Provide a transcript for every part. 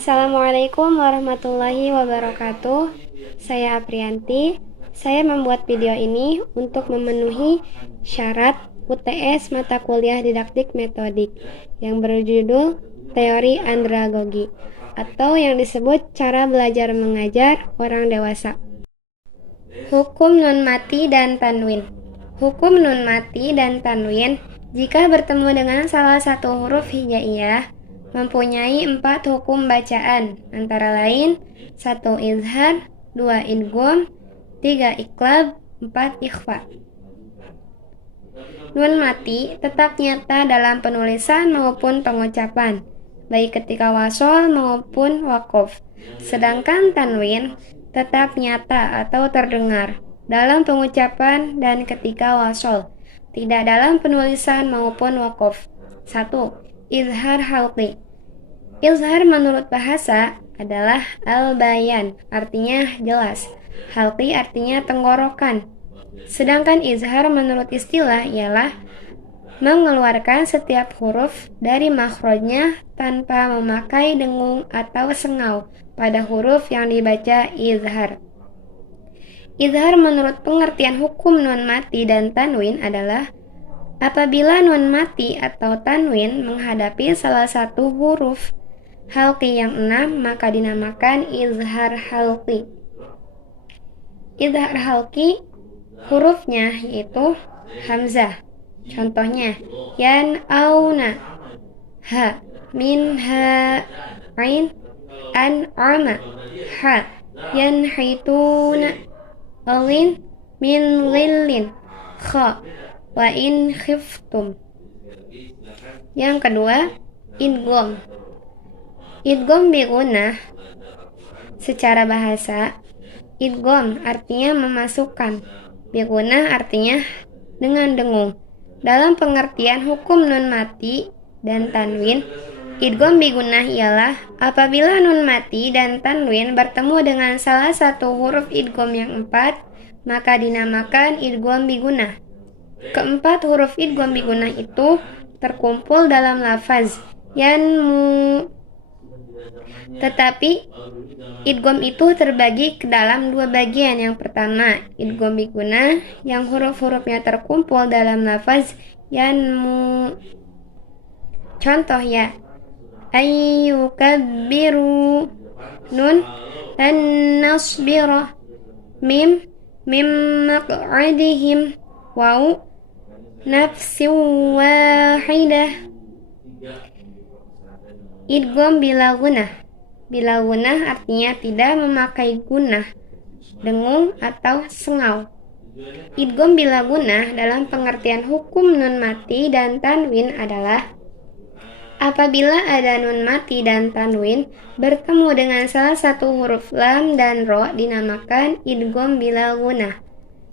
Assalamualaikum warahmatullahi wabarakatuh. Saya Aprianti. Saya membuat video ini untuk memenuhi syarat UTS mata kuliah didaktik metodik yang berjudul Teori Andragogi atau yang disebut cara belajar mengajar orang dewasa. Hukum nun mati dan tanwin. Hukum nun mati dan tanwin jika bertemu dengan salah satu huruf hijaiyah mempunyai 4 hukum bacaan, antara lain 1 izhar, 2 idgham, 3 iqlab, 4 ikhfa. Nun mati tetap nyata dalam penulisan maupun pengucapan, baik ketika wasol maupun waqaf. Sedangkan tanwin tetap nyata atau terdengar dalam pengucapan dan ketika wasol, tidak dalam penulisan maupun waqaf. 1. Izhar halqi. Izhar menurut bahasa adalah al-bayan, artinya jelas. Halqi artinya tenggorokan. Sedangkan izhar menurut istilah ialah mengeluarkan setiap huruf dari makhrajnya tanpa memakai dengung atau sengau pada huruf yang dibaca izhar. Izhar menurut pengertian hukum nun mati dan tanwin adalah apabila nun mati atau tanwin menghadapi salah satu huruf halqi yang 6, maka dinamakan izhar halqi. Izhar halqi hurufnya yaitu hamzah. Contohnya yan auna, ha, min ha, ain, an ama, ha, yan hituna, alin, min lilin, kha, wa in khiftum. Yang kedua, idgham. Idgham bi gunnah. Secara bahasa, idgham artinya memasukkan, bi gunnah artinya dengan dengung. Dalam pengertian hukum nun mati dan tanwin, idgham bi gunnah ialah apabila nun mati dan tanwin bertemu dengan salah satu huruf idgham yang 4, maka dinamakan idgham bi gunnah. Keempat huruf idgham bi gunnah itu terkumpul dalam lafaz yanmu. Tetapi idgham itu terbagi ke dalam 2 bagian. Yang pertama, idgham bi gunnah yang huruf-hurufnya terkumpul dalam lafaz yanmu. Contoh ya, ayyukabbiru, nun lan nasbira, mim maq'adihim, waw nafsin wahidah. Idgham bila gunnah. Bila gunnah artinya tidak memakai gunnah, dengung atau sengau. Idgham bila gunnah dalam pengertian hukum nun mati dan tanwin adalah apabila ada nun mati dan tanwin bertemu dengan salah satu huruf lam dan ro dinamakan idgham bila gunnah.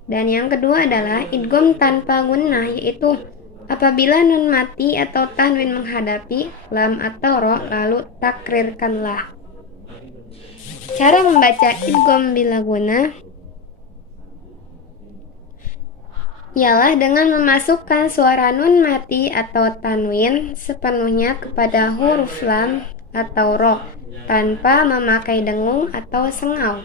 Dan yang kedua adalah idgham tanpa gunnah, yaitu apabila nun mati atau tanwin menghadapi lam atau ro lalu takrirkanlah. Cara membaca idgham bila gunnah ialah dengan memasukkan suara nun mati atau tanwin sepenuhnya kepada huruf lam atau ro tanpa memakai dengung atau sengau.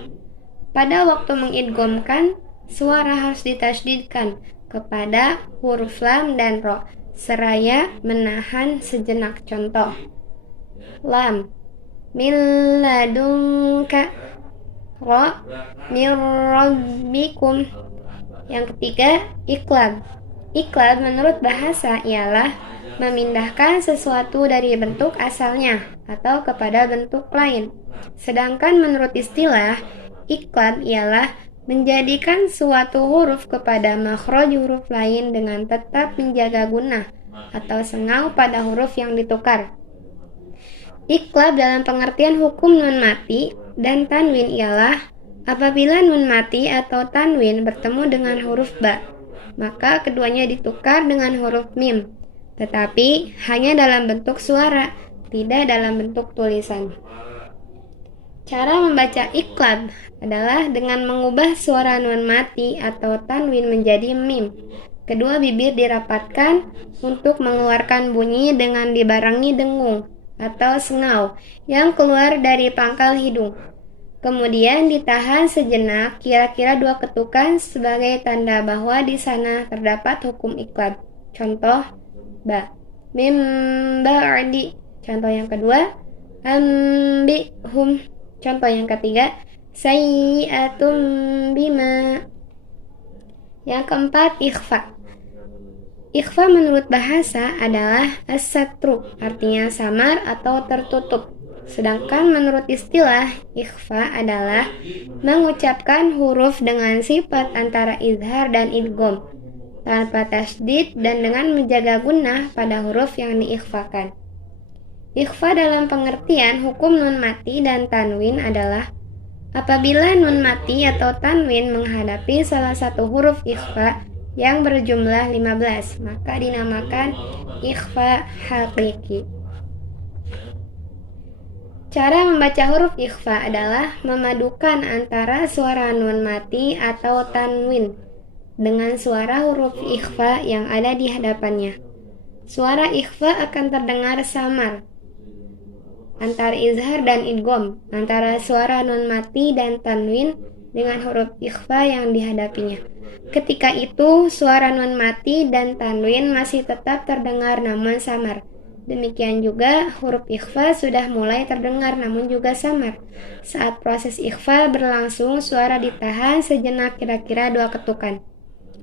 Pada waktu mengidghamkan, suara harus ditasydidkan kepada huruf lam dan ro seraya menahan sejenak. Contoh, lam min ladunka, ro min rabbikum. Yang ketiga, iqlab. Iqlab menurut bahasa ialah memindahkan sesuatu dari bentuk asalnya atau kepada bentuk lain. Sedangkan menurut istilah, iqlab ialah menjadikan suatu huruf kepada makhraj huruf lain dengan tetap menjaga gunnah atau sengau pada huruf yang ditukar. Iqlab dalam pengertian hukum nun mati dan tanwin ialah apabila nun mati atau tanwin bertemu dengan huruf ba, maka keduanya ditukar dengan huruf mim, tetapi hanya dalam bentuk suara, tidak dalam bentuk tulisan. Cara membaca iqlab adalah dengan mengubah suara nun mati atau tanwin menjadi mim. Kedua bibir dirapatkan untuk mengeluarkan bunyi dengan dibarengi dengung. atau sengau yang keluar dari pangkal hidung. Kemudian ditahan sejenak, kira-kira 2 ketukan sebagai tanda bahwa di sana terdapat hukum iqlab. Contoh, ba. Mim ba'di. Contoh yang kedua, ambihum. Contoh yang ketiga, sayyi'atum bima. Yang keempat, ikhfa. Ikhfa menurut bahasa adalah as-satru, artinya samar atau tertutup. Sedangkan menurut istilah, ikhfa adalah mengucapkan huruf dengan sifat antara izhar dan idgham, tanpa tasdid dan dengan menjaga gunnah pada huruf yang diikhfakan. Ikhfa dalam pengertian hukum nun mati dan tanwin adalah apabila nun mati atau tanwin menghadapi salah satu huruf ikhfa yang berjumlah 15, maka dinamakan ikhfa hakiki. Cara membaca huruf ikhfa adalah memadukan antara suara nun mati atau tanwin dengan suara huruf ikhfa yang ada di hadapannya. Suara ikhfa akan terdengar samar antara izhar dan idgham, antara suara nun mati dan tanwin dengan huruf ikhfa yang dihadapinya. Ketika itu, suara nun mati dan tanwin masih tetap terdengar namun samar. Demikian juga huruf ikhfa sudah mulai terdengar namun juga samar. Saat proses ikhfa berlangsung, suara ditahan sejenak kira-kira 2 ketukan.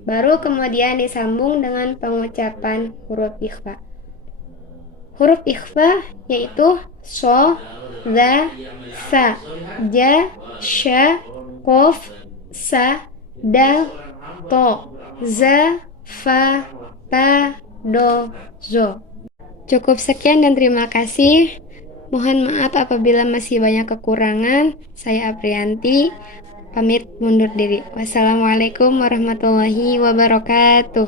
Baru kemudian disambung dengan pengucapan huruf ikhfa. Huruf ikhfa yaitu so, za, sa, ja, sha, qaf, sa, dal, to, za, fa, ta, do, zo. Cukup sekian dan terima kasih. Mohon maaf apabila masih banyak kekurangan. Saya Aprianti, pamit mundur diri. Wassalamualaikum warahmatullahi wabarakatuh.